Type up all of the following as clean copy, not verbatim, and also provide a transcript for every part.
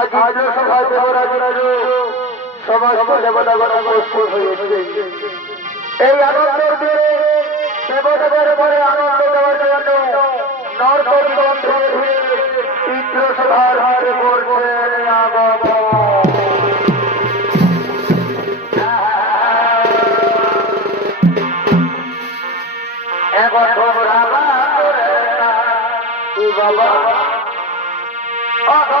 আজ ইন্দ্র সভায় দেবরাজ সমস্ত দেবতাগণ উপস্থিত হয়েছে। এই আনন্দের দিনে দেবতাদের পরে আনন্দ দেওয়ার জন্য নরকটিগণ ধীরে ধীরে ইন্দ্র সভার হারে করছেন আগমন। এখন তোমরা বাবা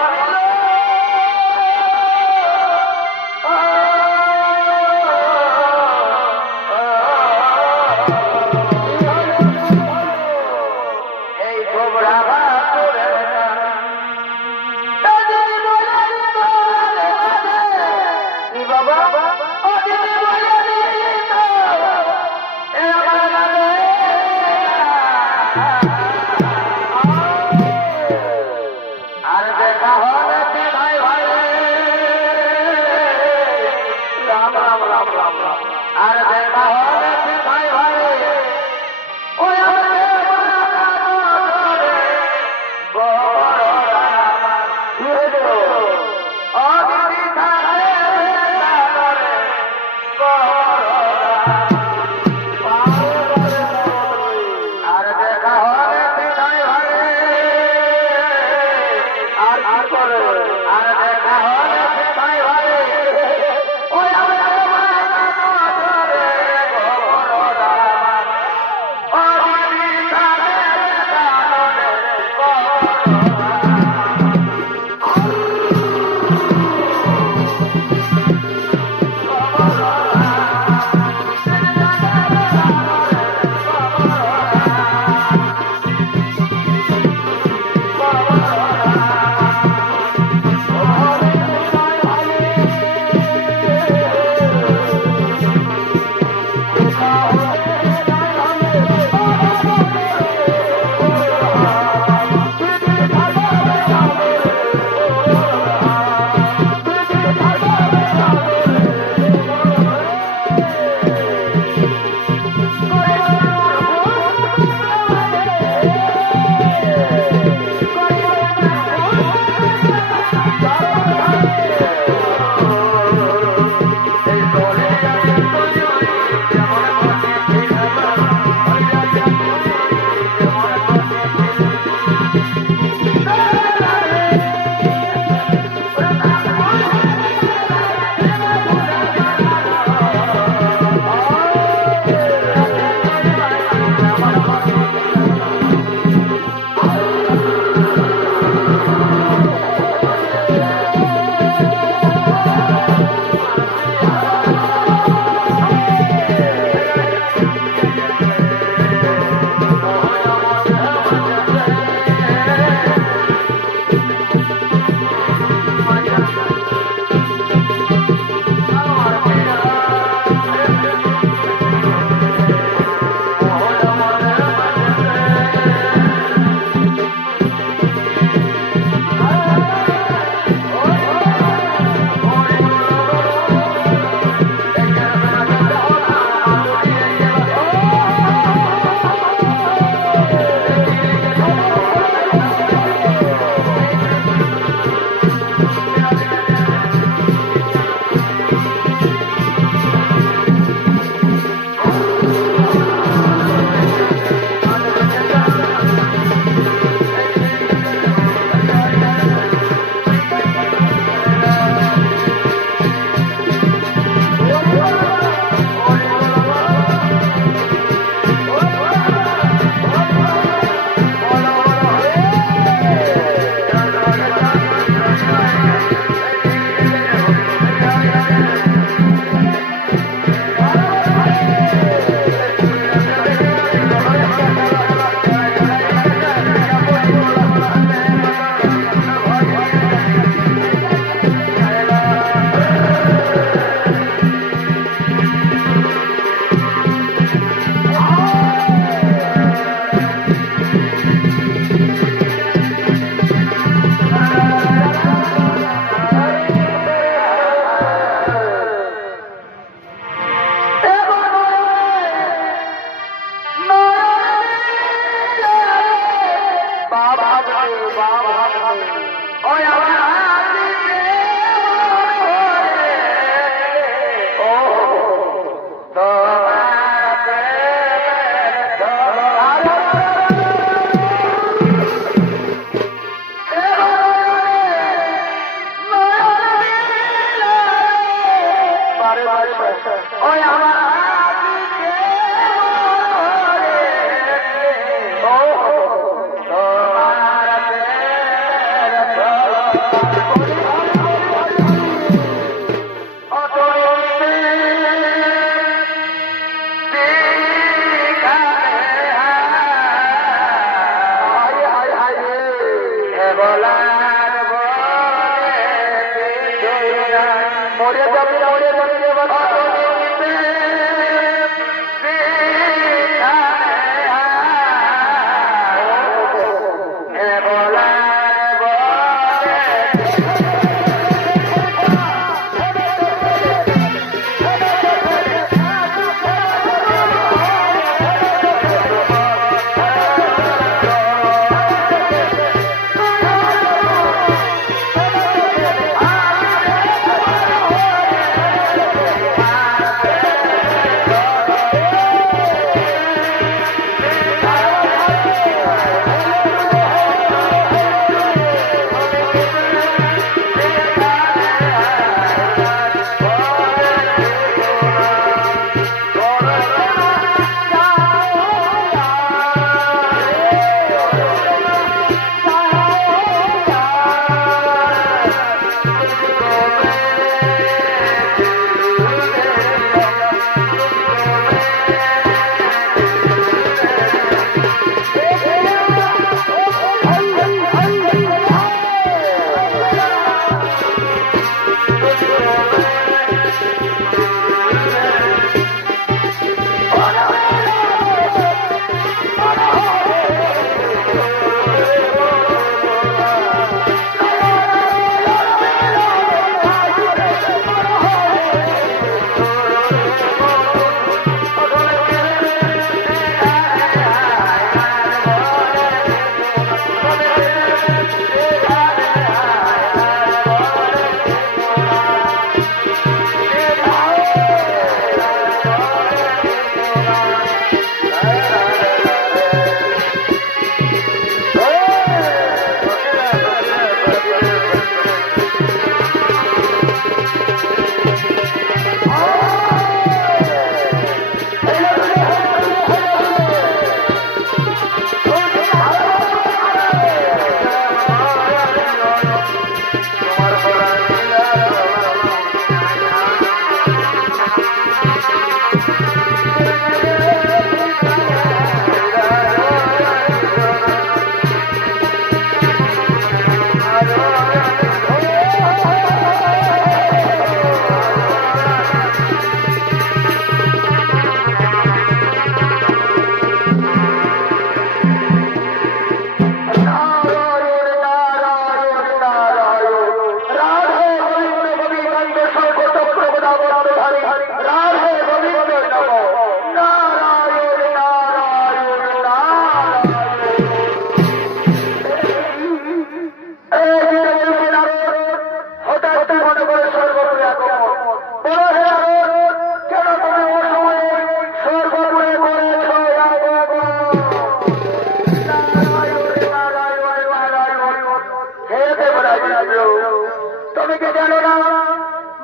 তুমি কি জানো না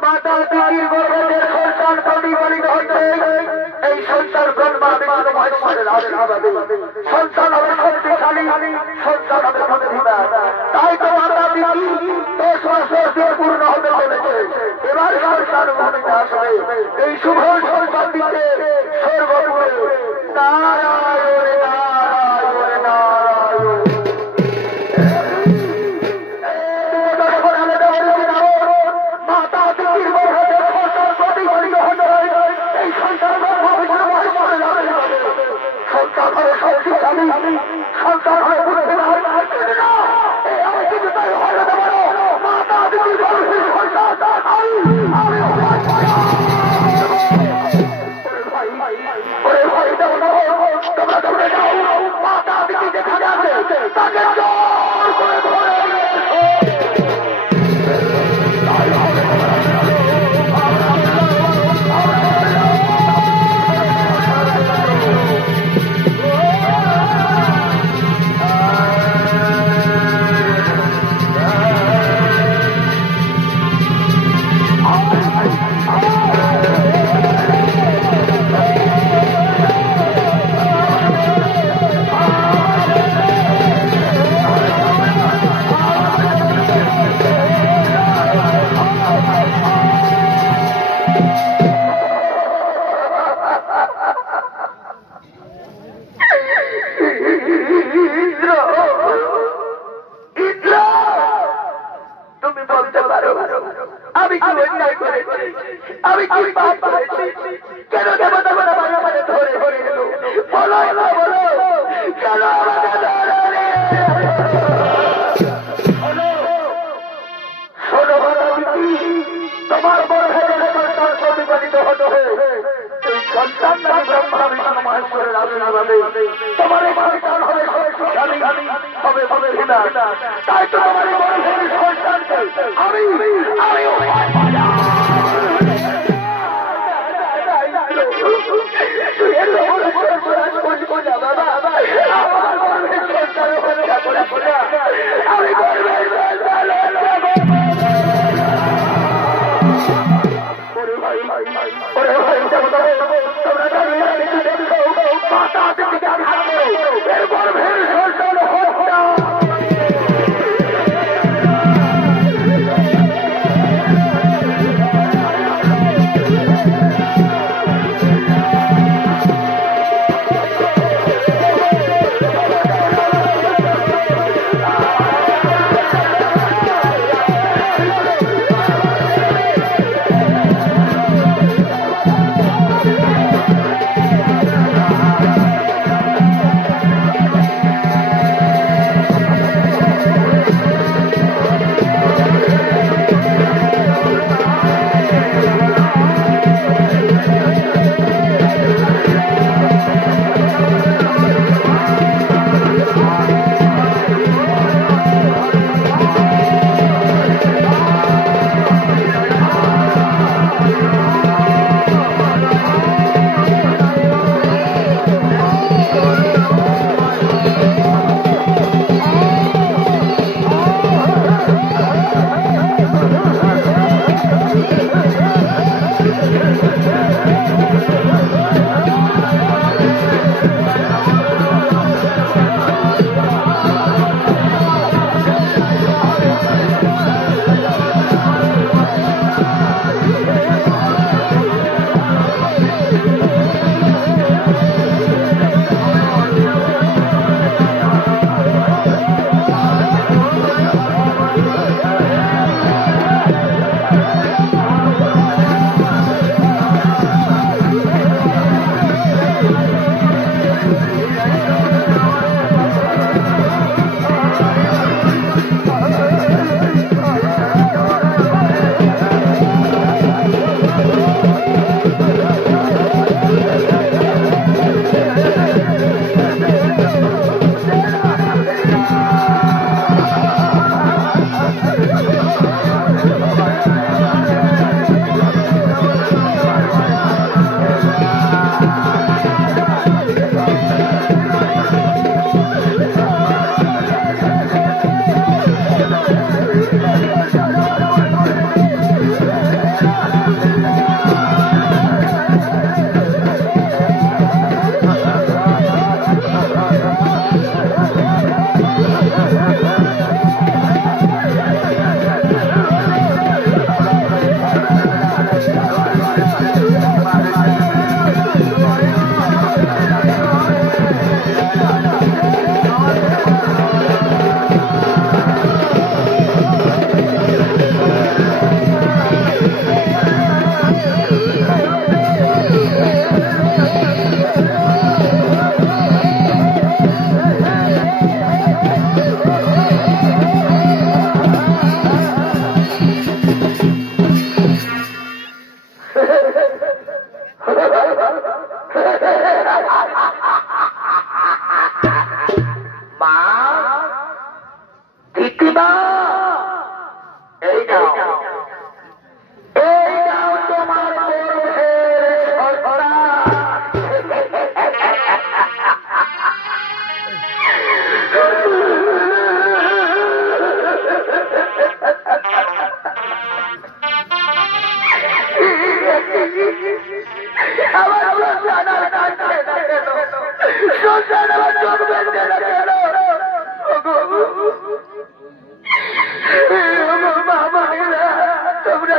মাতা পিতার গর্ভে সন্তান প্রতিপালিত হচ্ছে এই সন্তান জন্মাবে মহেশ্বরের আশীর্বাদে সন্তান হবে শক্তিশালী সন্তান হবে বুদ্ধিমান তাই তো মাতা পিতা 10 বছর দিয়ে পূর্ণ হতে চলেছে এবার সন্তান ভূমিতে আসবে এই শুভ সন্তান দিতে সর্বপুরে নারায়ণ নারায়ণ নারায়ণ মাতা পিতার গর্ভে সন্তান প্রতিপালিত হচ্ছে এই সন্তান সন্তান হবে শক্তিশালী সন্তান হবে বুদ্ধিমান আমি কিন্তু তাই হয়ে যেতে পারো মাতা পিতার গর্ভে সন্তান আমি তোমরা দৌড়ে যাও মাতা পিতা যেখানে আছে তাকে জোর করে ধরে আমি কি অন্যায় করেছি আমি কি পাপ করেছি কেন দেবতা বলা মানে ধরে ধরে এলো বলো বলো কেন আমাকে ধরে শোনো তোমার বড় সন্তান প্রতিপালিত হতে এই সন্তান নামে ব্রহ্মা বিষ্ণু মহেশ্বরের আশীর্বাদে তোমার এই সন্তান হবে শক্তিশালী হবে বুদ্ধিমান তাই তো তোমার বড় সন্তানকে আমি মাতা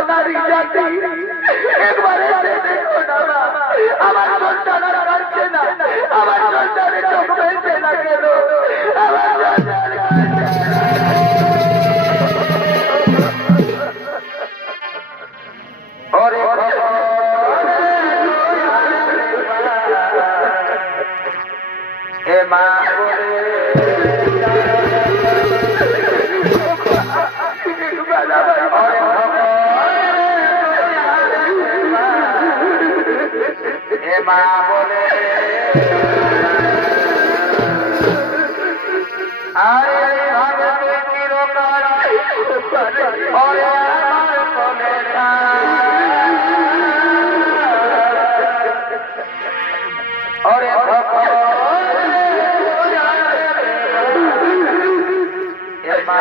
নারী জাতি একবার এসে দেখো না আমার সন্তান আর কাঁদছে না আমার সন্তানের চোখ ফেলছে না কেন আমার সন্তান ওরে এ মা মা বলে আরে ভাবে চিরকাল ওরে আমার বলে না ওরে মা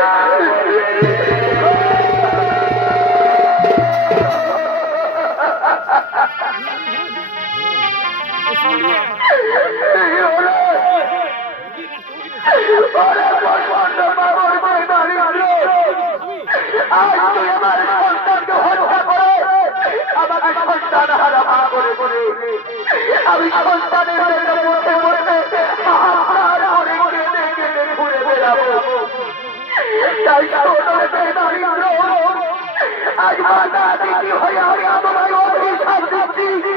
আমি সন্তানের মধ্যে মধ্যে ঘুরে বেড়াবো তাই আজ মাতা দিদি হয়ে আমি অভিশাপ দিচ্ছি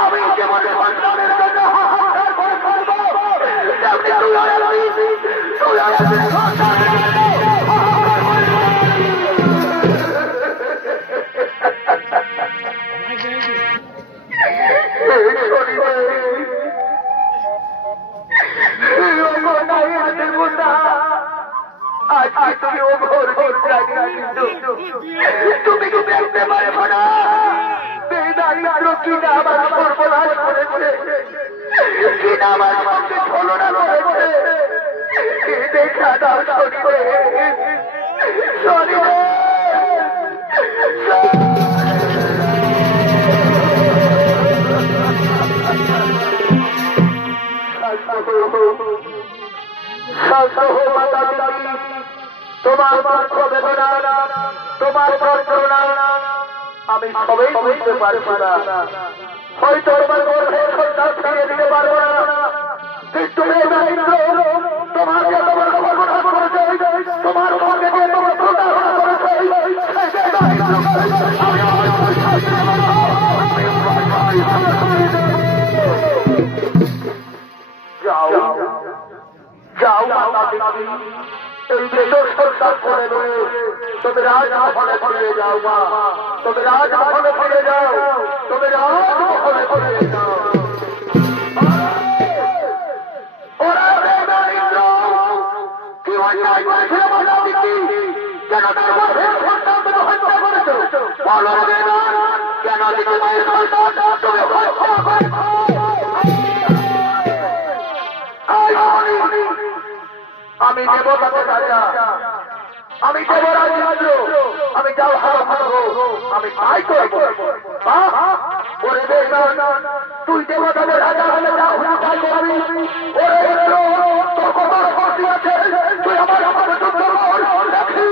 আমি যেমন সন্তানের জন্য হাহাকার করে করবো তেমনি তুই তুমি কি দেখতে পারবো না কিনা আমার সর্বনাশ করেছে কিনা আমার সঙ্গে ছলনা করেছে দেখা দাও শরীরে তোমার দুঃখ বেদনা তোমার যন্ত্রণা আমি সবাই বুঝতে পারবো না হয়তো তোমার গর্ভে সন্তান ফিরিয়ে দিতে পারবো না কিন্তু তোমার যে তোমার সর্বনাশ করেছে তোমার সঙ্গে যে তোমার প্রতারণা করেছে যাও যাও এই দেশের সরকার করে দেবে তবে রাজভবনে ফিরে যাও মা তবে রাজভবনে ফিরে যাও তবে রাজভবনে ফিরে যাও ওরা কি অন্যায় করেছে বলো দিদি কেন তার গর্ভের সন্তান তুমি হত্যা করেছো বলো কেন দিদি মায়ের সন্তান তুমি হত্যা করেছো আমি দেবতাকে রাজা আমি দেবরাজ রাজ্য আমি যাও হারো আমি তাই করবো ওরে তুই দেবতাকে রাজা হলে যাও তাই করবি ওরে তোর কত শক্তি আছে তুই আমার যুদ্ধ কর রাখি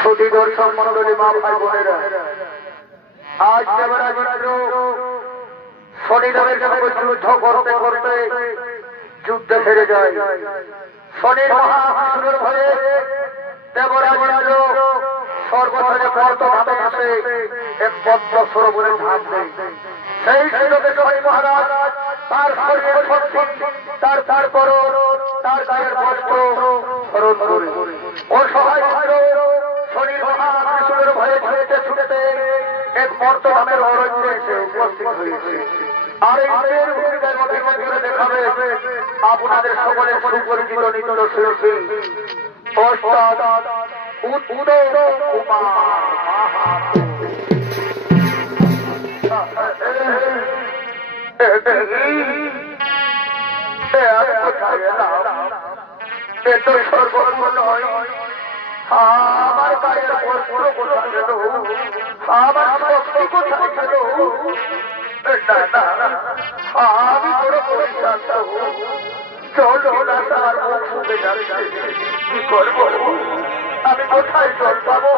সতী দর্শন মন্ডলী মা ভাই বোনেরা, আজ দেবরাজ শনিদেবের সঙ্গে যুদ্ধ করতে করতে যুদ্ধে হেরে যায়। শনির মহাসুরের ভয়ে দেবরাজ সর্বথনে বর্তমানে আসে এক পদ্ম সরোবরে ঝাঁপ দেয়। সেই সুযোগে শনি মহারাজ তার শরীরের শক্তি, তার করণ, তার গায়ের বস্ত্র হরণ করে অসহায় শনির মহাসুরের ভয়ে ছুটতে ছুটতে এক বর্তমানের অরণ্যে এসে উপস্থিত হয়েছে। আর এই ভূমিকার মধ্যে দেখাবে আপনাদের সকলের সুপরিচিত নৃত্য শিল্পী ওস্তাদ উদয় কুমার সর্বর্ণ নয়। আমার গায়ের বস্ত্র কোথা গেল, আমার শক্তি কোথা গেল? আমি বড় পরিশ্রান্ত, চলো না তার মুখ শুনে যাচ্ছে। কি করবো? আমি কোথায় জল পাবো?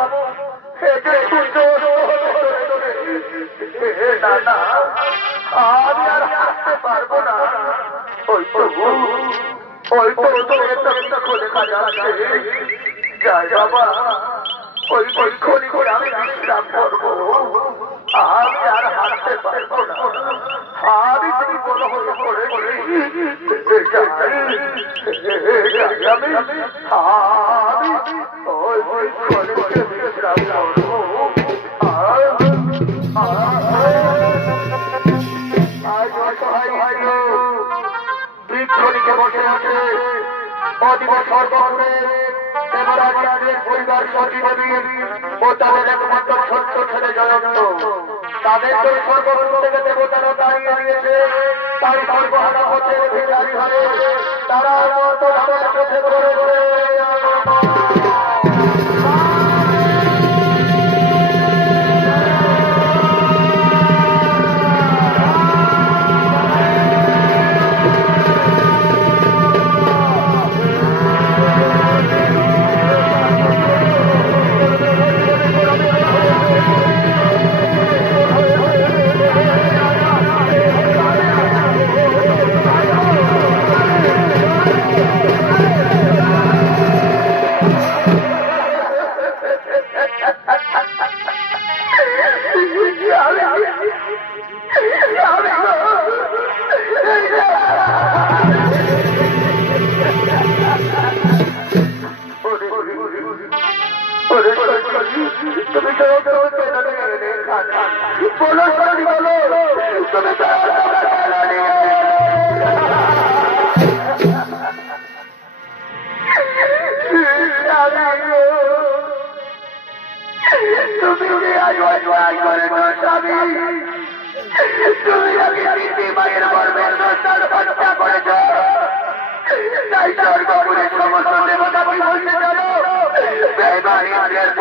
আমি আর হাসতে পারবো না। ওই তো লেখা যাচ্ছে, যাই বাবা, ওই খনি করে আমি বিশ্রাম করবো। আমি আর হাসতে পারবো না। আমি তুমি বলো হয়ে পড়ে আমি ওই খনি করে বিশ্রাম করবো। বৃক্ষনিকে বসে আছে অদিব সর্বপুরে দেবরাজের পরিবার সচিদেবী ও তাদের একমাত্র ছোট্ট ছেলে জয়ন্ত। তাদের তো সর্বপুর থেকে দেবতারা দাঁড়িয়ে দিয়েছে। তাই সর্বহারা পথে ভিখারি হয়ে তারা মত ধামের পথে করে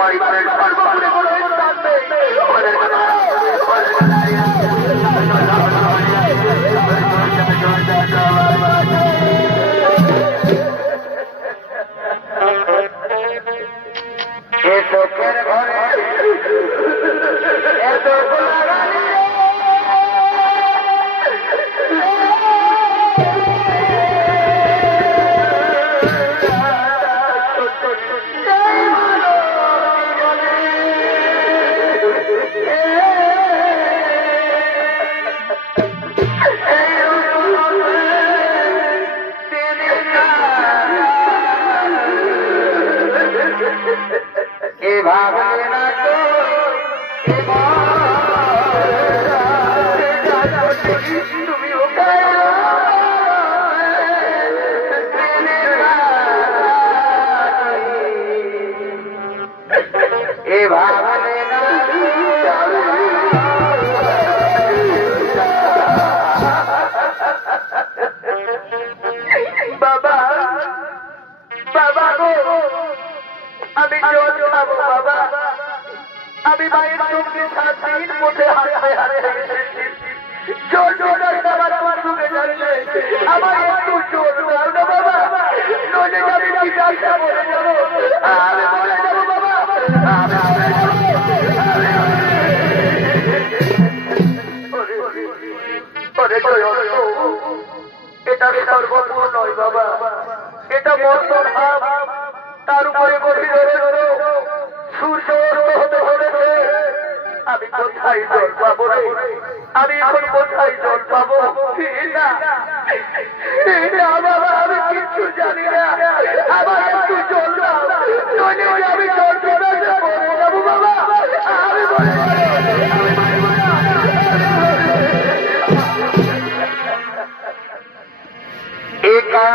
পরিবারের সর্বপুরে জল আমার আমার শুকে যাচ্ছে আমার একটু জল দাও না বাবা নইলে আমি বিকাশে মরে যাবো আমি মরে যাবো বাবা আমি মরে যাবো এটা সর্বপুর নয় বাবা এটা মন্ত্র ভাব তার উপরে গভীর সূর্য হতে হলেছে আমি কোথায় জল পাবো রে আমি এখন কোথায় জল পাবো বাবা আমি কিচ্ছু জানি না আমার একটু জল দাও নইলে আমি জল মরে যাবো বাবা আমি মরে একা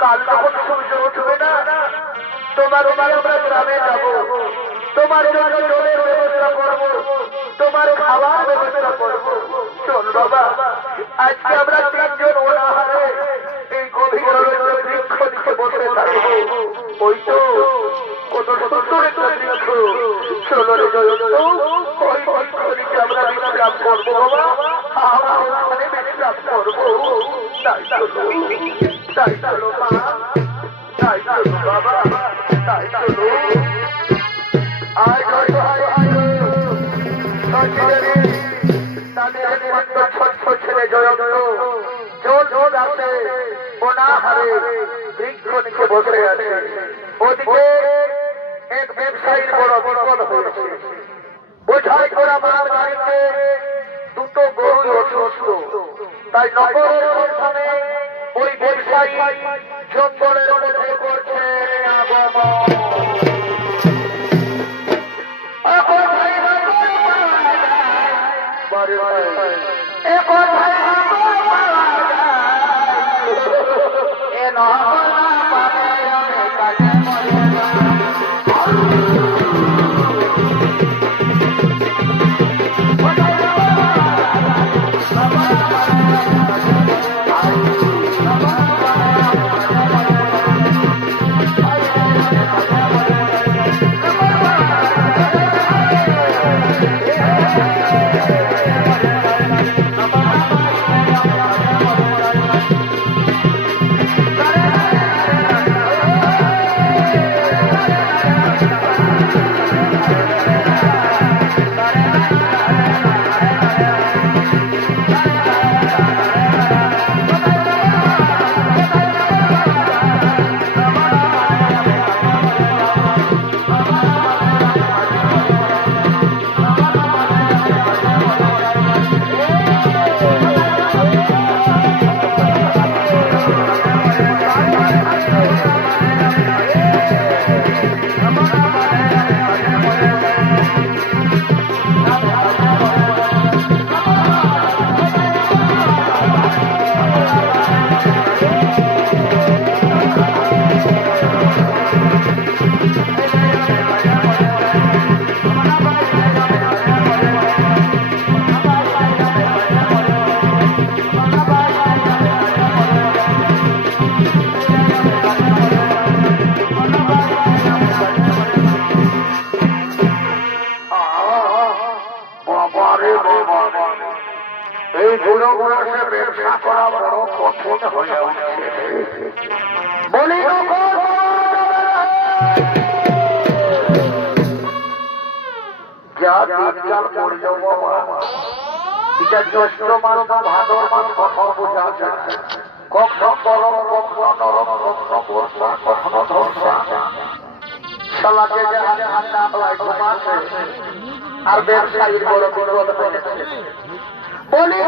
কাল যখন সূর্য উঠবে না তোমার আমরা গ্রামে যাবো তোমার জলের ব্যবস্থা করবো তোমার খাওয়ার ব্যবস্থা করবো চল বাবা আজকে আমরা তিনজন অনাহারে এই গভীর বৃক্ষ নিচে বসে থাকবো ওই তো কত সুন্দর একটা বৃক্ষ চলো রে ওই বৃক্ষ নিচে আমরা বিশ্রাম করবো বাবা আমরা ওখানে বিশ্রাম করবো তাই চলো মা তাই চলো বাবা তাই চলো ছেলে জয়ন্ত জল জল আছে অনাহারে বৃক্ষ নিচে বসে আছে ওদিকে এক ব্যবসায়ীর বড় বিপদ হয়েছে বোঝাই করা মার বাড়িতে দুটো গরু অসুস্থ তাই নগরের মাধ্যমে ওই ব্যবসায়ী জঙ্গলের মধ্যে করছে এই বুড়ো বয়সে ব্যবসা করা বড় কঠিন হয়ে উঠছে। বলি যা দিনকাল করল বাবা, এটা জ্যৈষ্ঠ মাস না ভাদর মাস কথা বোঝা যায়। কখনো গরম, কখনো নরম, কখনো বর্ষা, কখনো ধর্ষা। সালাকে যে হাতে আমলায় ঘুমাচ্ছে আর ব্যবসায়ীর বড় বিরোধ হয়েছে। বলি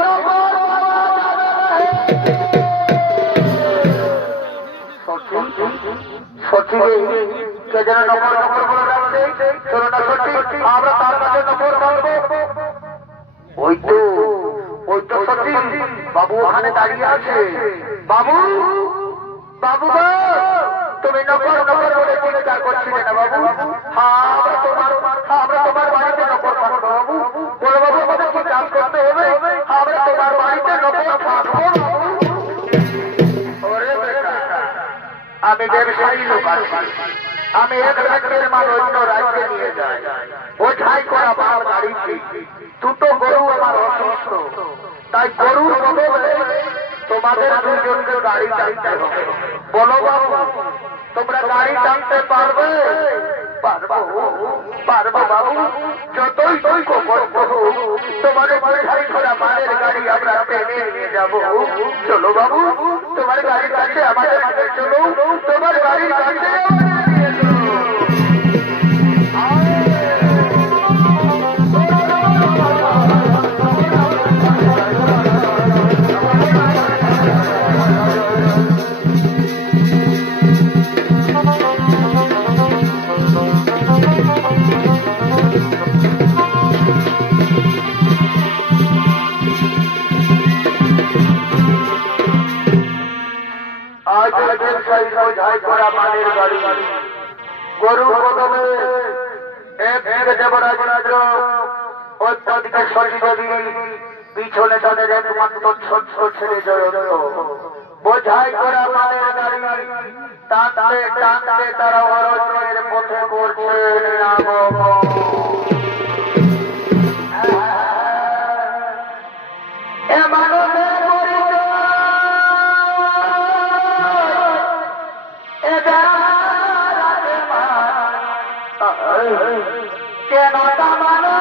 সচিবে কে যেন নম্বর নম্বর বলে রাখছে, চলুন না সচিব, আমরা তার কাছে নম্বর মারবো। ওই তো সচিব বাবু ওখানে দাঁড়িয়ে আছে। বাবু, বাবু গো, তুমি নম্বর নম্বর বলে চিন্তা করছিলে না বাবু? আমরা তোমার বাড়িতে নম্বর পাঠাবো বাবু। বলো বাবু, আমাদের কি কাজ করতে হবে? আমরা তোমার বাড়িতে নম্বর পাঠাবো। আমি ব্যবসায়ী লোক আছি, আমি এক রাজ্যের মাল অন্য রাজ্যে নিয়ে যাই। ও ঠাই করা আমার গাড়িতে দুটো গরু আমার অসুস্থ, তাই গরুর বদলে তোমাদের দুজনকে গাড়ি টানতে হবে। বলো বাবু, তোমরা গাড়ি টানতে পারবে? পারবো বাবু, যতই কষ্ট হোক তোমাদের ঠাই করা মালের গাড়ি আমরা টেনে নিয়ে যাবো। চলো বাবু, তোমার গাড়ির কাছে আমাদের চলো, তোমার গাড়ির কাছে গরু প্রথমে একদিকে দেবরাজ অত্যধিকে সচিদেবী, পিছনে তাদের একমাত্র ছোট্ট ছেলে জয়ন্ত। বোঝাই করা মানের গাড়ি টানতে টানতে তারা অরণ্যের পথে করছে কেন তামানো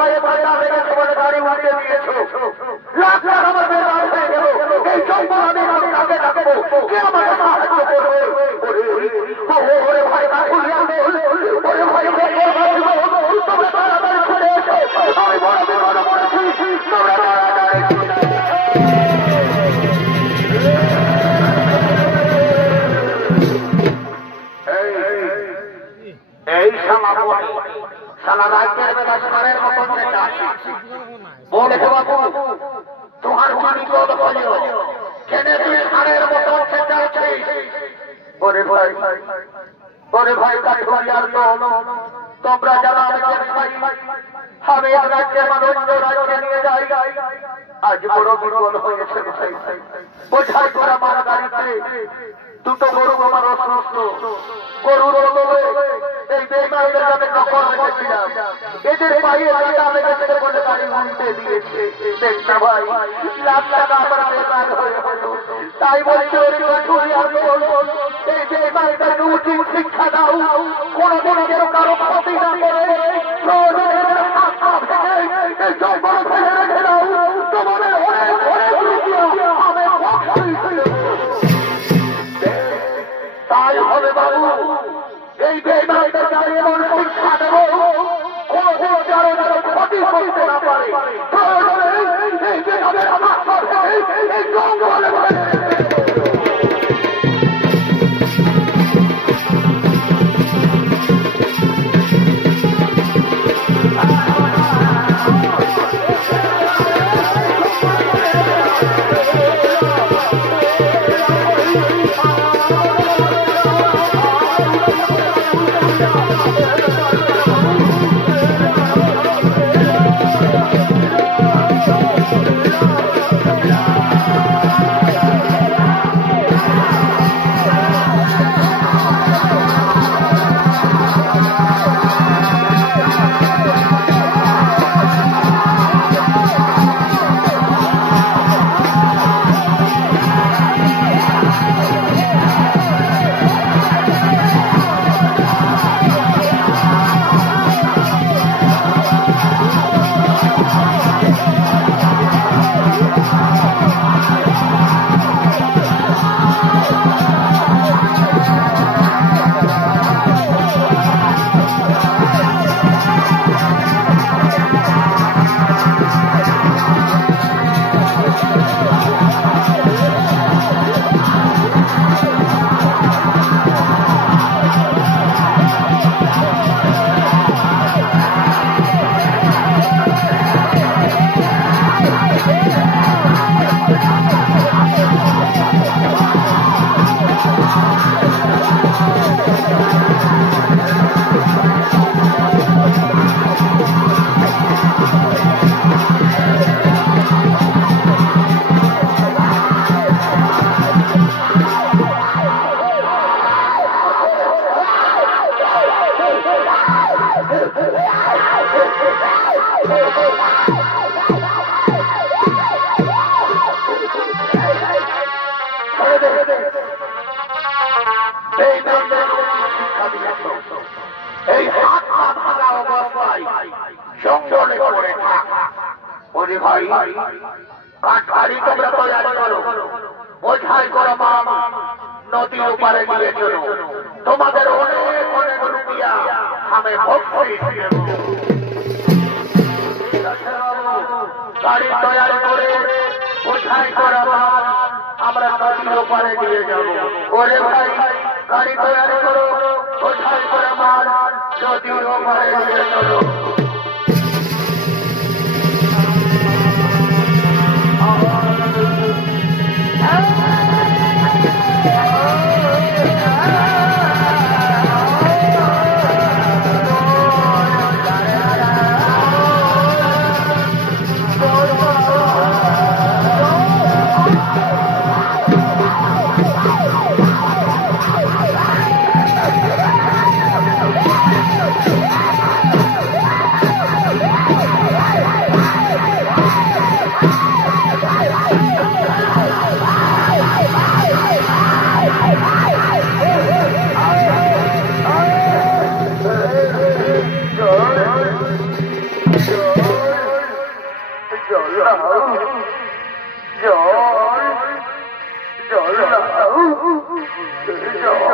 পায়ে পাটা লেগেছে বলে গাড়ি উঠিয়ে দিয়েছো, লাখ লাখ আমার বেকার হয়ে গেল, এই জঙ্গল আমি কাকে ডাকবো, কে আমাকে সাহায্য করবে? ওরে ভাই ওরে ভাই তোমরা তাড়াতাড়ি চলে এসো, আমি বড় বিপদে পড়েছি, তোমরা তাড়াতাড়ি চলে এই সালা রাজ্যের বেদাসমানের মতন বলেছে বাবু তোমার পানি কত হলো কেন তুই সারের মতন চেঁচাচ্ছিস? ওরে ভাই কাঠুয়ার দল তোমরা যারা আমাদের ভাই আমি রাজ্যের মানুষ রাজ্যে নিয়ে যাই, আজ বড় বিপদ হয়েছে ভাই। বোঝাই করা মার গাড়িতে দুটো গরু আমার অসুস্থ, গরুর এই বেমাইদের আমি নকল রেখেছিলাম, এদের পায়ে টাকা লেগেছে বলে গাড়ি উল্টে দিয়েছে। দেখ না ভাই লাখ টাকা আমরা বেকার হয়ে হলো, তাই বলছে এই বেমাইদেরকে উচিত শিক্ষা দাও, কোনদিন যেন কারো ক্ষতি না করে, জঙ্গল ফেলে রেখে দাও, তোমাদের তাই হবে বাবু। এই বেমাইদের গাড়ি এমন শিক্ষা দেব কোন কারো যেন ক্ষতি করতে না পারে, এই জঙ্গলে এই হাত ভাঙা অবস্থায় জঙ্গলে পড়ে থাক। ওরে ভাই কাঠবাড়ি তোমরা তৈরি করো, বোঝাই করো মাম নদীর ওপারে গিয়ে চলো, তোমাদের অনেক অনেক রুপিয়া আমি ভক্তি গাড়ি তৈরি করে বোঝাই করো মাম আমরা নদীর ওপারে গিয়ে যাবো। ওরে ভাই গাড়ি তৈরি করো, বোঝাই করো মাম নদীর ওপারে গিয়ে চলো। জল দাও, জল, জল দাও, জল।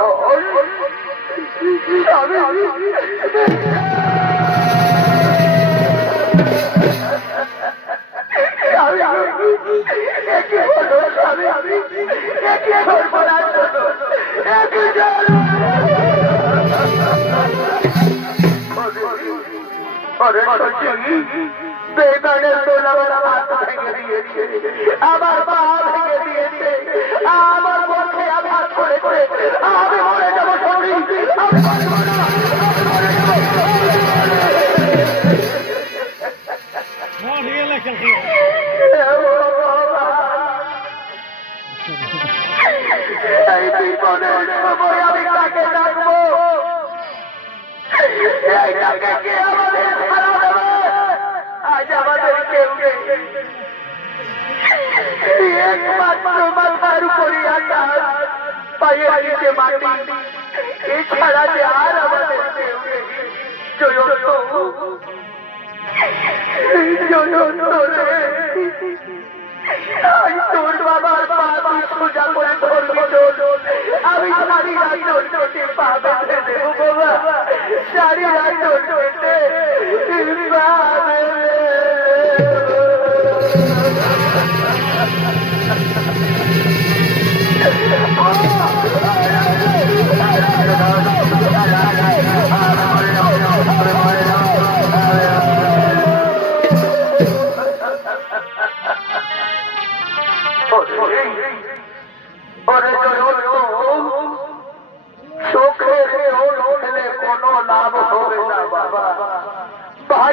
আমার মা ভেঙে দিয়েছে, আমার পক্ষে আঘাত করেছে, আমি মরে যাবো সরি, আমি মরব না, এই বিপদের সময় আমি কাকে ডাকবো? এইটাকে কে আমাদের ছাড়া দেবে? আজ আমাদের কেউ নেই, একমাত্র মাথার উপরে আকাশ, পায়ের নিচে মাটি, এছাড়া যে আর আমাদের কেউ নেই। জয়ন্ত, জয়ন্ত রে, আমি তোর বাবার পা সোজা করে ধরবি, আমি সারি রাজনকে পা বেঁধে দেবো বাবা, সারি রাজনকে পা বেঁধে।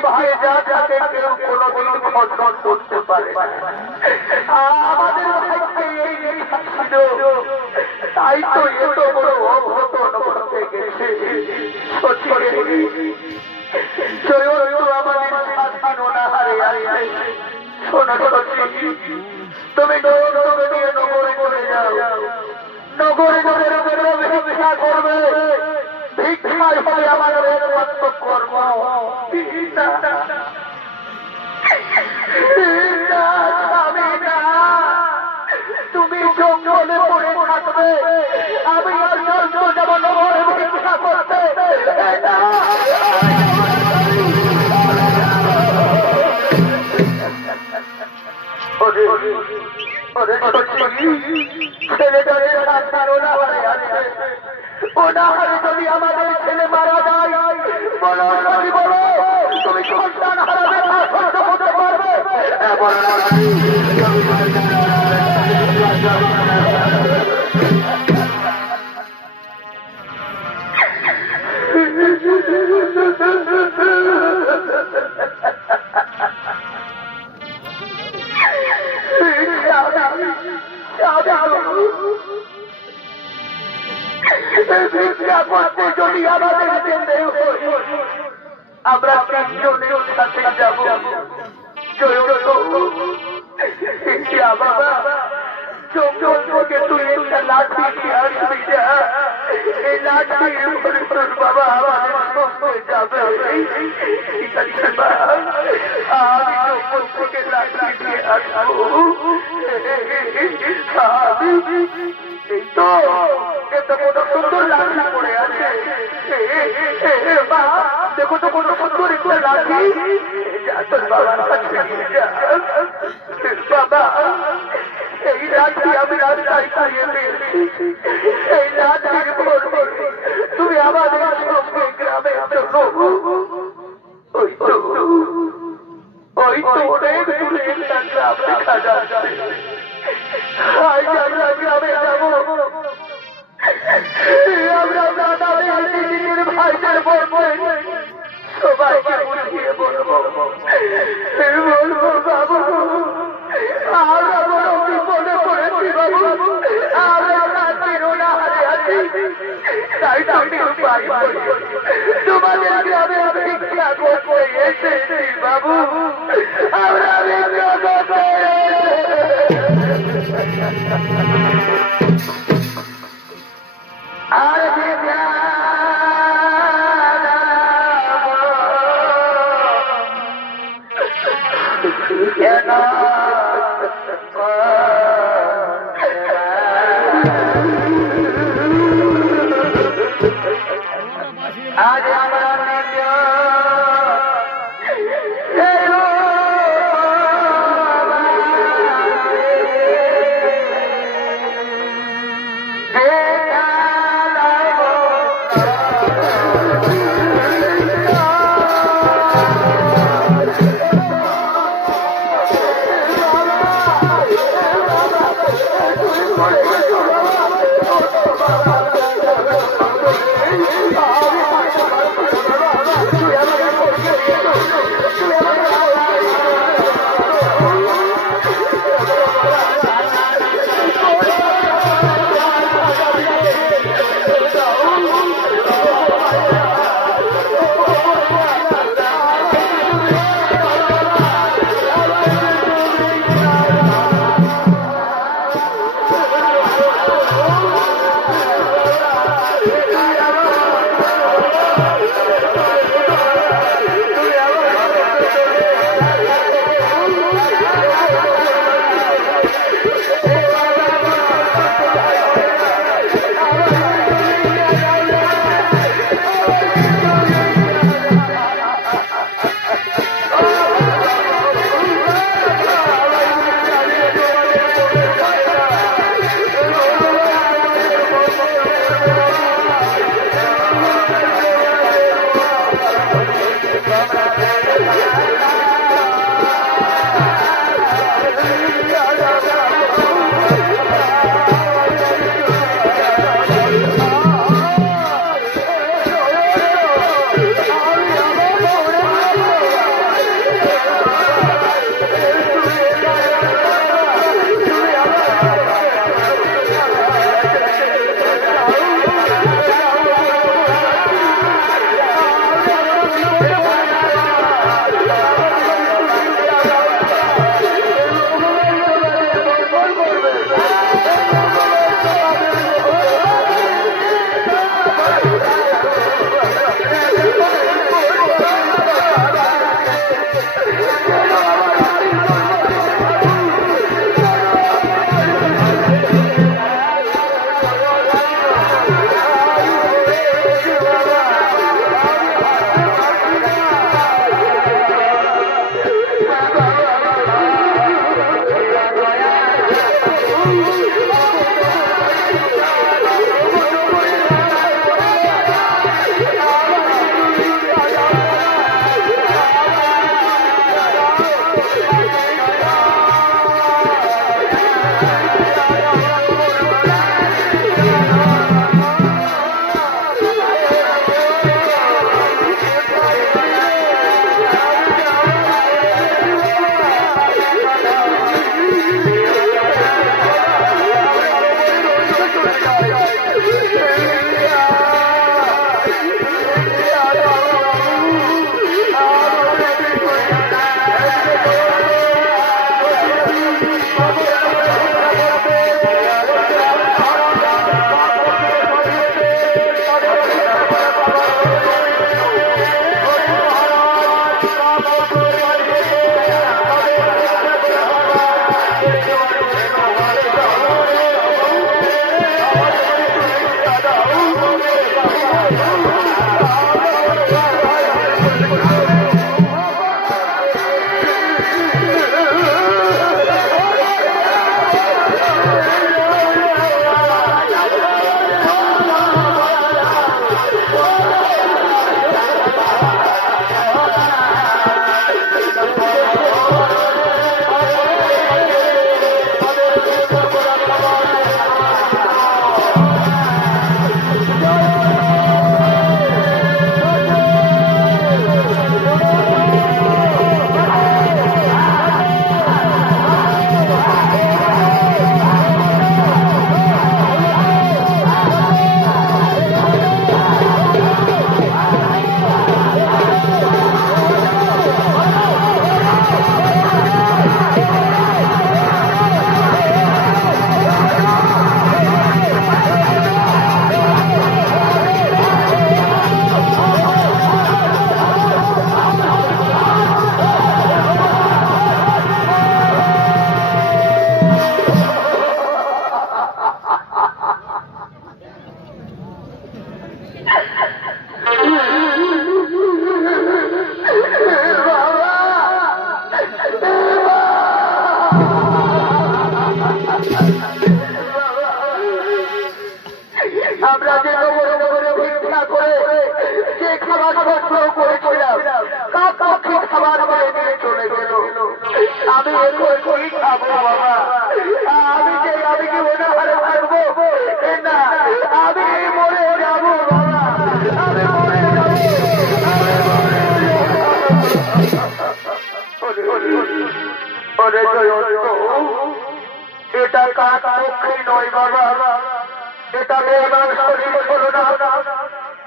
ভাগ্যে যা থাকে কেউ কোনোদিন খণ্ডন করতে পারে না। আমাদের ভাগ্যে এই ছিল, তাই তো এত বড় অঘটন ঘটে গেছে। আমাদের হারে আছে। শোনো সত্যি, তুমি নগরে নিয়ে নগরে চলে যাও, নগরে নগরে ভিক্ষা করবে, ভিক্ষাই হবে আমাদের একমাত্র কর্ম। তুমি জঙ্গলে পড়ে থাকবে, আমি আর জঙ্গল যাব নগরে ভিক্ষা করতে। ছেলেটারে ওনাহারে যদি আমাদের ছেলে মারা যায়, বলো বলো তুমি সন্তান হারাবে, সহ্য করতে পারবে? যদি আমাদের আমরা তিনজনের সাথে যাব। বাবা চোখে তুই একটা লাঠি দিয়ে আসবি না, এই লাঠির উপরে তোর বাবা আমাদের সঙ্গে যাবে। ঠিক আছে মা, আমি চোখ থেকে লাঠি দিয়ে আসবো। এই তো এত কত সুন্দর লাঠি পড়ে আছে, দেখো তো কত সুন্দর একটা লাঠি। তোর বাবার কাছে বাবা, এই লাঠি আমি রাস্তায় খাইয়ে পেয়েছি, এই লাঠির তুমি আমাদের সঙ্গে গ্রামে চলো। ওই তো অনেক দূরে একটা গ্রাম দেখা যাচ্ছে, আমরা গ্রামে যাবো। আমরা দাদাদের দিদির ভাইদের বলবো, সবাইকে বুঝিয়ে বলবো বাবু আমরা বড় বিপদে পড়েছি বাবু, আমরা হারে আছি, তাই তুমি উপায় তোমাদের গ্রামে ভিক্ষা করতে এসেছি বাবু, আমরা ভিক্ষা করতে। আর আজ আমরা আমি এখন কই খাবো বাবা? আমি কি মনে হারে থাকবো না? আমি মরে যাবো বাবা, আমি মরে যাবো। এটা কার পক্ষে নয় বাবা, এটা মেয়ের শরীর হলো না।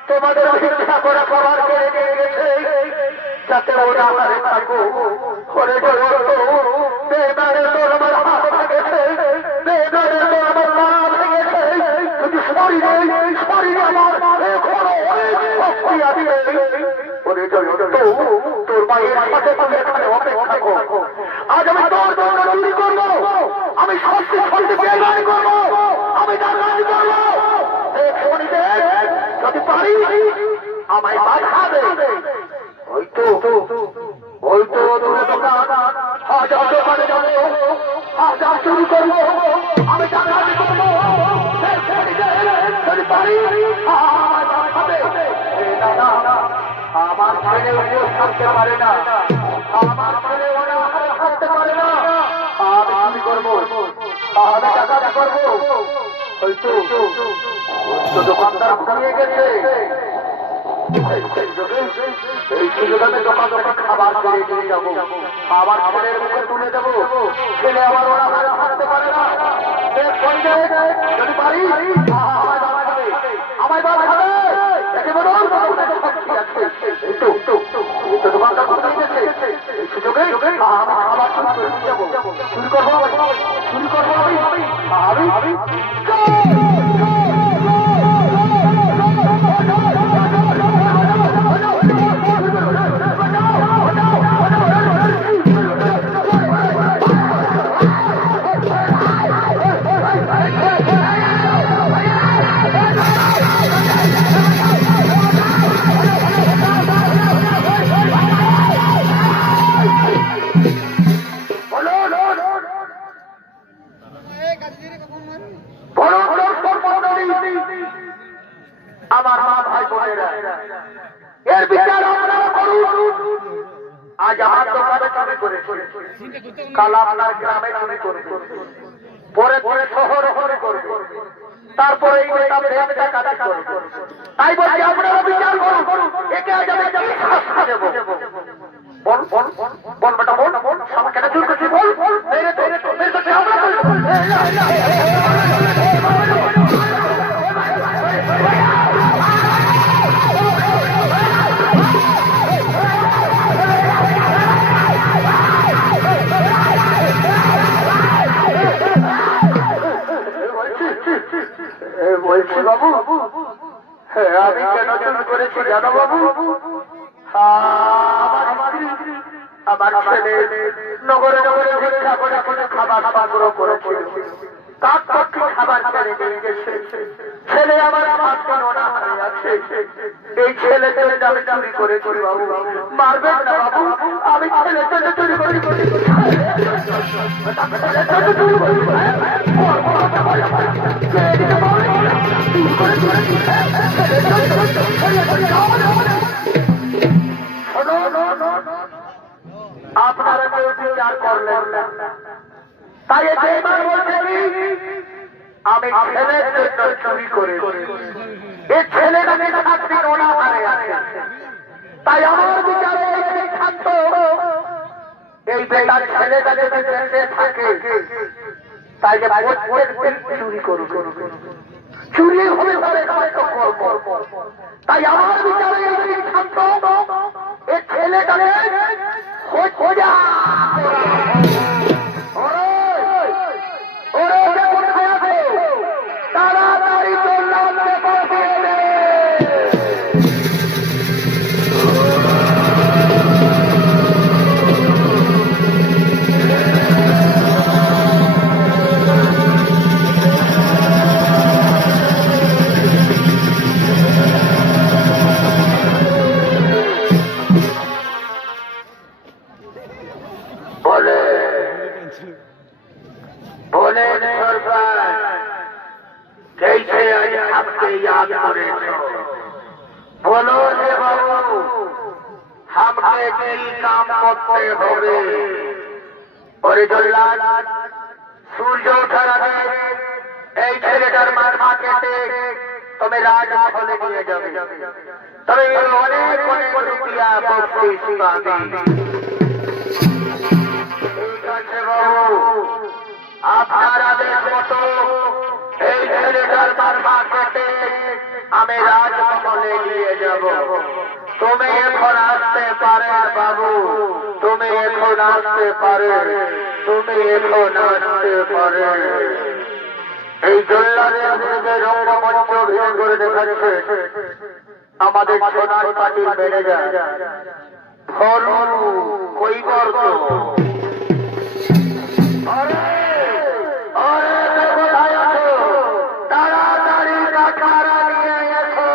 তোমাদের ভিক্ষা করে খাবার কেড়ে নিয়ে গেছে যাতে ওরা হারে থাকো। করে বেমারের তোর আমার হাত ভেঙেছে, বেমারের তোর আমার পা ভেঙেছে, কিন্তু শরীরে আমার এখনো অনেক শক্তি আছে। তোর মায়ের সাথে তুমি এখানে অপেক্ষা করো। আজ আমি তোর জন্য চুরি করবো, আমি সত্যি বেমারি করবো, আমি ডাকাতি করবো। যদি পারি আমায় বাধা দেবে। হয়তো দোকান হাজার দোকানে যাবো, হাজার চুরি করবো, আমি ডাকাতি করবো। যদি পারি আমায় বাধা দেবে। আমার ছেলে উপোস থাকতে পারে না, আমার ছেলে অনাহারে থাকতে পারে না। আমি করবো, আমি ডাকাতি করবো। হয়তো দোকানদার ঘুমিয়ে গেছে, এই সুযোগ আমি দোকান খাবার কিনে যাবো, আমার ছেলের মুখে তুলে দেবো। ছেলে আমার অনাহারে থাকতে পারে না। যদি পারি আমায় বাধা দেবে। দোকানদার ঘুমিয়ে গেছে, এই সুযোগে আমার চুরি করবো, আমি আমার মা ভাই বোনেরা, এর বিচার আপনারা করুন। আজ আমার দোকানে চুরি করে, কাল আপনার গ্রামে চুরি করে, পরে শহর করে, তারপরে এই কাজ করে। তাই বলছি আপনারা বিচার করুন। একে আজ আমি শাস্তি দেব। বল বেটা বল, আমাকে চুরি করছি বল। বলছি বাবু, আমি কেন চুরি করেছি জানো বাবু? আমার ছেলে নগরে ভিক্ষা করে খাবার সংগ্রহ করেছিল, তার পক্ষে খাবার কেড়ে নিয়ে গেছে। ছেলে আমার আছে, এই ছেলে আমি চুরি করেছি বাবু, মারবেন না বাবু। আমি ছেলে চুরি করি, আপনারা কেউ বিচার করলেন না। তাই আমি ছেলের জন্য চুরি করে, এই ছেলেটাকে শাস্তি অনাহারে আছে। তাই আমার বিচারে সিদ্ধান্ত, এই বেটার ছেলেটাকে বেঁচে থাকে, তাই যে চুরি করুন, চুরি হলে করব। তাই আমার বিচারে এই সিদ্ধান্ত, এই ছেলেটাকে খোঁজা। তাড়াতাড়ি চললামকে পাঠিয়ে দে। कैसे आज हमसे याद करे बोलो रे बाबू, हमके की काम करते होवे ওরে জল্লাদ, সূর্য ওঠার আগে এই ছেলেটার মাথা কেটে তুমি রাজমহলে নিয়ে যাবে। তবে অনেক অনেক রুপিয়া বকশিশ পাবে। ঠিক আছে বাবু, আপনার আদেশ মতো এই ছেলেটার মাথা কেটে আমি রাজমহলে নিয়ে যাব। তুমি এখন আসতে পারে বাবু, তুমি এখন আসতে পারে, তুমি এখন আসতে পারে। এই জল্লাদের দিকে রঙ্গমঞ্চ ভিড় করে দেখাচ্ছে আমাদের সোনার পার্টির ম্যানেজার ফরুন কৈবর্ত। কোথায় আছো? তাড়াতাড়ি কাকারা নিয়ে এসো।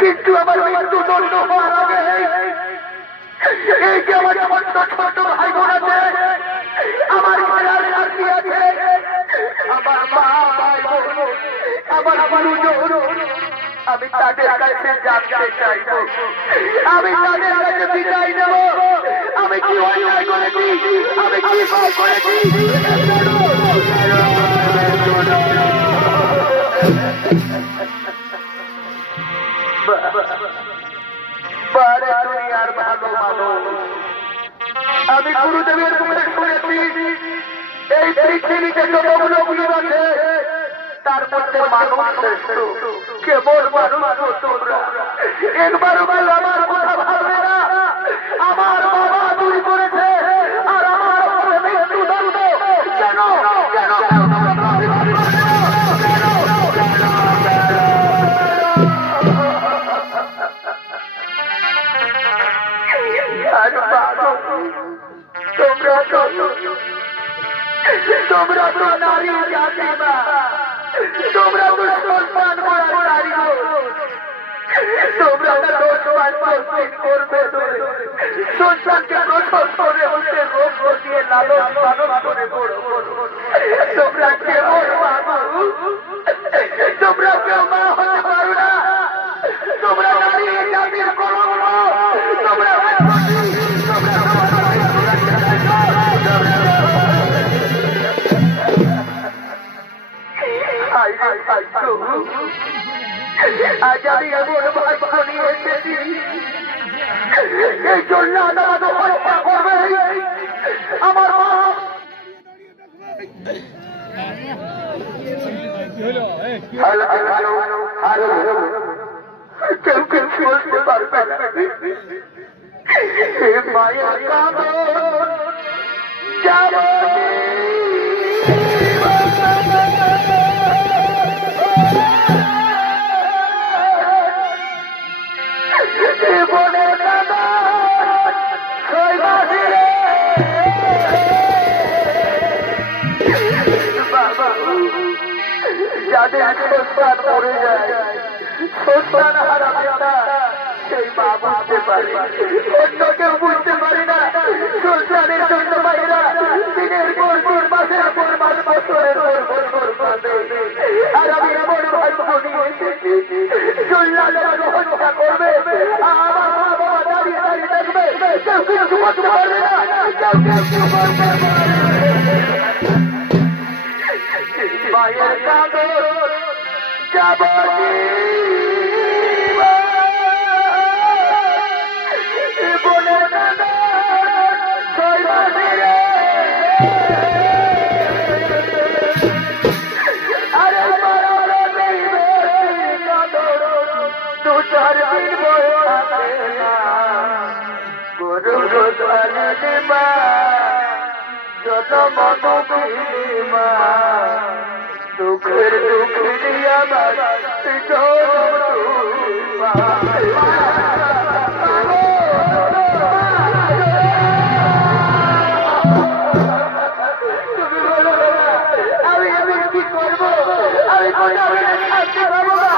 কিন্তু আমার মৃত্যুদণ্ড হওয়ার আগে এই যে আমার ছোট ভাই বোন আছে আমার খেলার আমার গুরুজন, আমি তাদের কাছে জানতে চাইব, আমি তাদের কাছে বিদায় নেব, আমি কি অন্যায় করেছি, আমি কি পাপ করেছি। দুনিয়ার ভালো মানুষ, আমি গুরুদেবের মুখে শুনেছি এই পৃথিবীতে যতগুলো গুলো আছে তার মধ্যে মানুষ শ্রেষ্ঠ, কেবল মানুষ তোমরা। একবার আমার কথা ভাববে না, আমার বাবা চুরি করেছে আর আমার মৃত্যু দণ্ড কেন কেন তোমরা তো নারী জাতি না, তোমরা তো সম্মান করার নারী, তোমরা তো সম্মান করবে, সন্তানকে প্রসব করে উঠে রোগ দিয়ে লালন পালন করে বড় করো। তোমরা কেমন বাবু, তোমরা কেউ মা হতে পারো না, তোমরা নারী জাতির করো, তোমরা আজ আমি এমন ভাই নিয়ে এসেছি, এই জন্য আমাকে হত্যা করবে আমার মা। কেউ কেউ বলতে পারবে না, মায়ের কাঁদন যাব যাদের সন্তান মরে যায়, সন্তান হারাবে না, সেই মা বুঝতে পারে, অন্য কেউ বুঝতে পারে না। সন্তানের জন্য মায়েরা দিনের পর দিন, মাসের পর মাস, বছরের পর বছর কাঁদে। আর আমি এমন ভাই নিয়ে এসেছি, জল্লাদের হত্যা করবে, আমার মা বাবা দাঁড়িয়ে দাঁড়িয়ে দেখবে, কেউ কিছু করতে পারবে না, কেউ কিছু করতে পারবে। মায়ের কাঁদন যাব বলে আরে দু চার দিন গুরু মা যত মা দুঃখের দুঃখী আমার আমি কি করবো, আমি শান্তি পাবো না,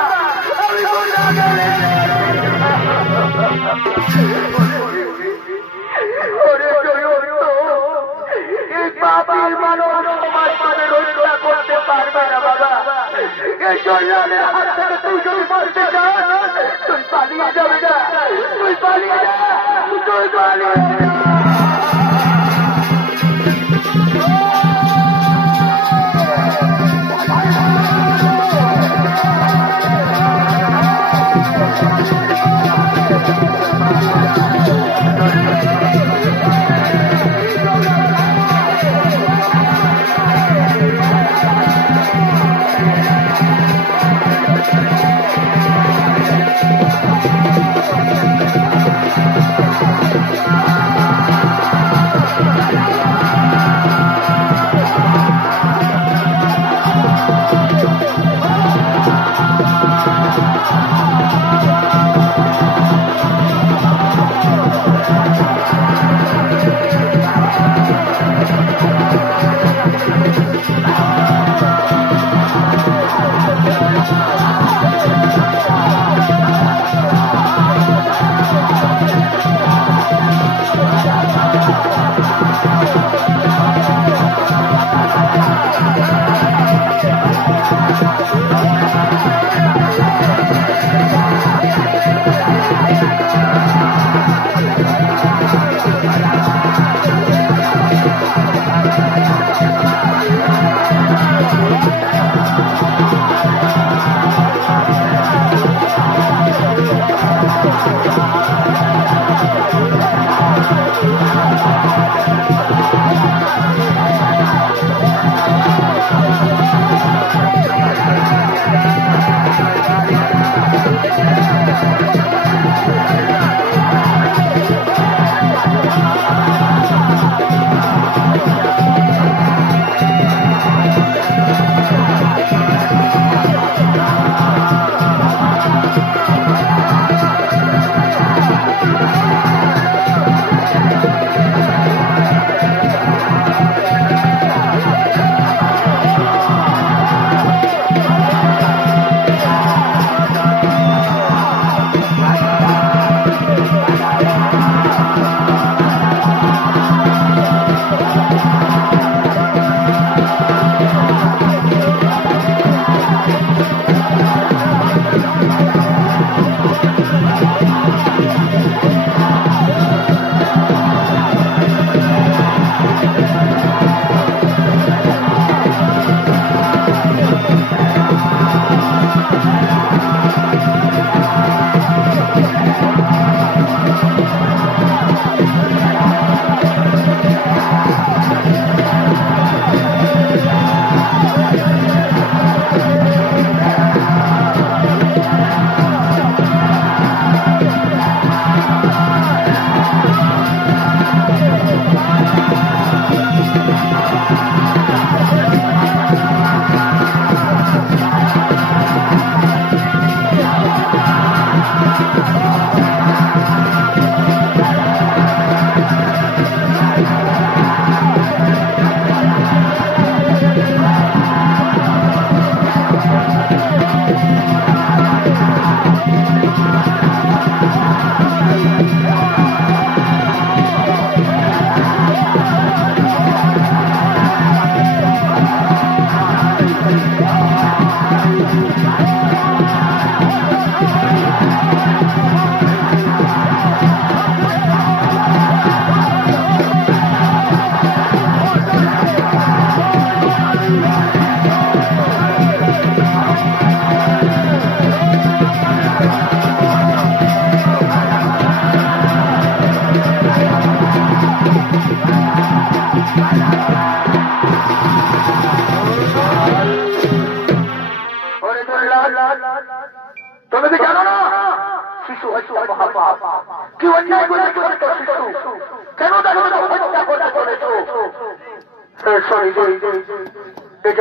এই পাপীর মানুষ সমাজ মানে রক্ষা করতে পারবে না বাবা। এই জন্যের হাত থেকে তুই যদি বাঁচতে চাস, তুই পালিয়ে যাবে না, তুই পালিয়ে যা, তুই পালিয়ে যা।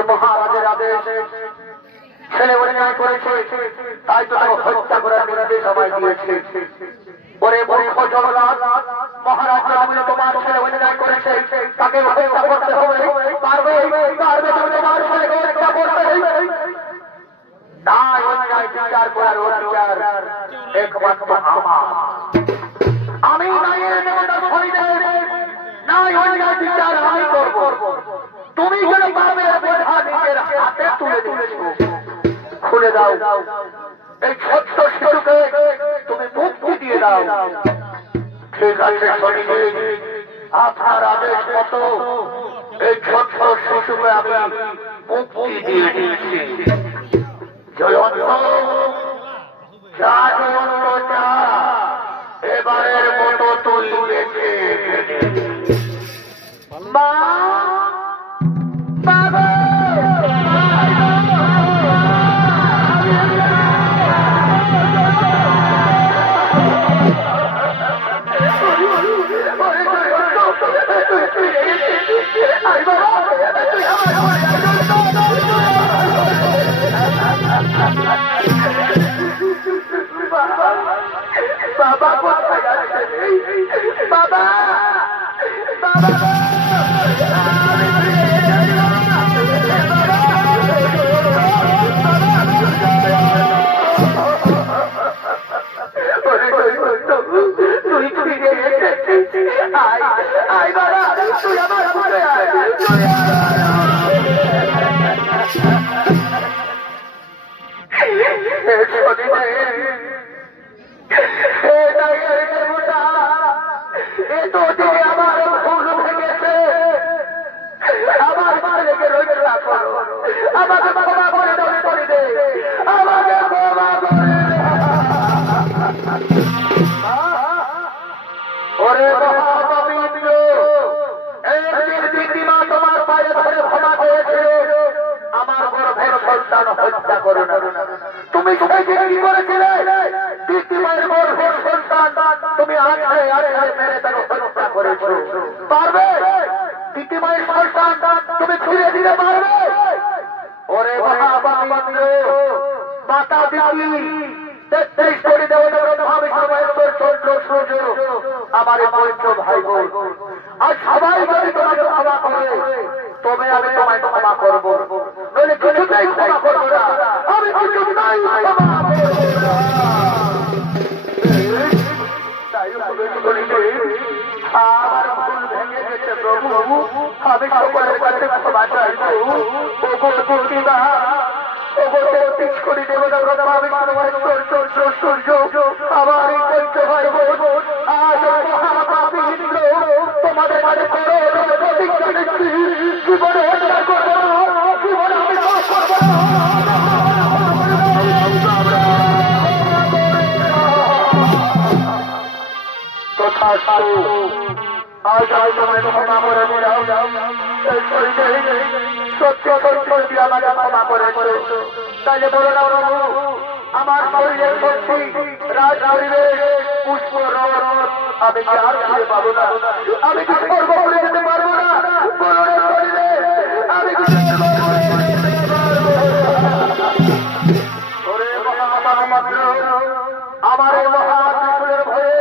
মহারাজের আদেশ ছেলে বলে ন্যায় করেছে, তাই তো হত্যা করার নির্দেশ সবাই দিয়েছে। ওরে মূর্খ জগন্নাথ, মহারাজ তোমার ছেলে বলে ন্যায় করেছে, তাকে হত্যা করতে হবে। পারবে পারবে তুমি তোমার ছেলেকে হত্যা করতে। তাই অন্যায় বিচার করার অধিকার একমাত্র আমার। আমি ন্যায়ের দেবতা শরীরের নাই অন্যায় বিচার আমি করব। তুমি কেন পারবে নিজের হাতে তুলে দিয়েছো? খুলে দাও এই ছোট্ট শিশুকে, তুমি মুক্তি দিয়ে দাও। ঠিক আছে শরীরে, আপনার আদেশ মতো এই ছোট্ট শিশুকে আমি মুক্তি দিয়ে দিয়েছি। জয়ন্ত যা, জয়ন্ত যা, এবারের মতো তুই বেঁচে মা বাবা। বাবা কোথায় আছে? বাবা বাবা তুই ফিরে এসেছিস। আয় বাবা, তুই আমার ঘরে আয়। আমার ভুল ভেঙেছে। আমার ছেলেকে রক্ষা করো, আমাকে ক্ষমা করে দাও, করে দে, আমাকে ক্ষমা করে দে। ওরে মহাপবিত্র, একদিন দিদিমা তোমার পায়ে ধরে ক্ষমা করেছিল, আমার গর্ভের সন্তান হত্যা করো না। তুমি সেই দিন কি করেছিলে? দিদিমায়ের গর্ভের সন্তান তুমি আছড়ে আছড়ে মেরে তাকে হত্যা করেছো। পারবে? দিদিমায়ের সন্তান তুমি ফিরে দিতে পারবে? ওরে মহাপবিত্র মাতা দিদি, 33 কোটি দেবতার মহাবিষ্ণু চন্দ্র সূর্য, আমার পবিত্র ভাই বোন, আজ সবাই যদি তোমাকে ক্ষমা করে, তবে আমি তোমায় ক্ষমা করবো, নইলে কিছুতেই ক্ষমা করবো না, আমি কিছুতেই ক্ষমা করবো না। আমার ভুল ভেঙে গেছে প্রভু, আমি সকলের কাছে ক্ষমা চাইবো। ওগো প্রতিভা, ওগো 33 কোটি দেবতার চন্দ্র সূর্য, আমার এই পবিত্র ভাই বোন, আজ মহাপাপিন্দ্র তোমাদের মাঝে করো প্রতিজ্ঞা দিচ্ছি, জীবনে হত্যা করবো না, জীবনে আমি পাপ করবো না। আজ আজ তোমায় ক্ষমা করে দিলাম, সত্যি সত্যি আমাকে ক্ষমা করেছো, তাইলে বলো না প্রভু, আমার শরীরের শক্তি রাজ পরিবেশ পুষ্প রথ আমি কি আর ফিরে পাবো না? আমি কি স্বর্গ করে যেতে পারবো না? বলো না শরীরে, আমি কি আমার এই মহাত্রিশূলের ভয়ে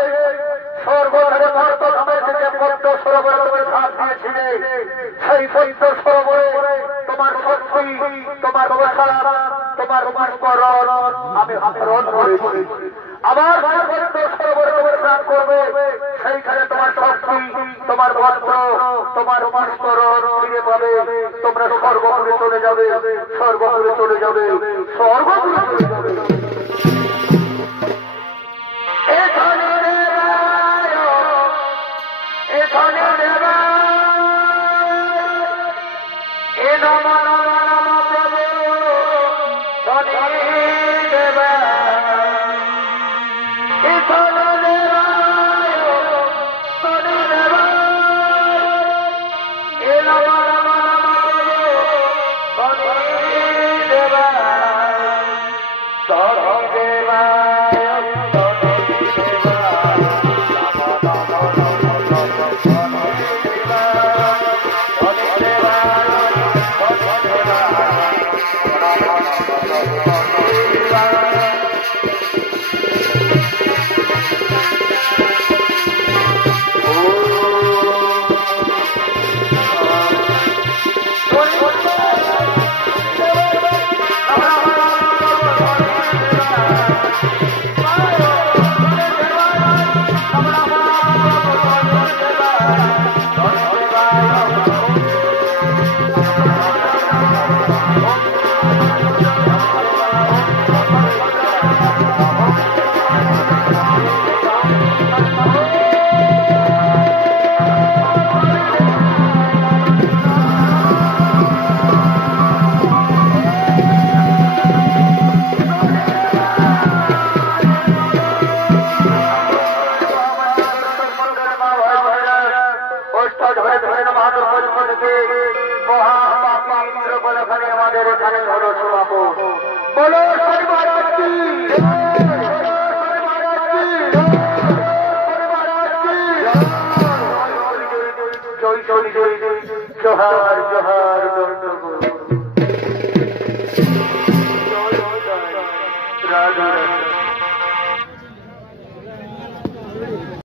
স্বর্গ থেকে ধর্তধামের থেকে পদ্ম সরোবরে তুমি ঝাঁপ দিয়েছিলে, সেই পদ্ম সরোবরে তোমার শক্তি, তোমার প্রসাদ, তোমার পুষ্পরণ আমি আহরণ করেছি। আবার পদ্ম সরোবরে তুমি স্নান করবে, সেইখানে তোমার শক্তি, তোমার বস্ত্র, তোমার পুষ্পরণ ফিরে পাবে, তোমরা স্বর্গপুরে চলে যাবে, স্বর্গপুরে চলে যাবে, স্বর্গপুরে চলে যাবে। जोहार जोहार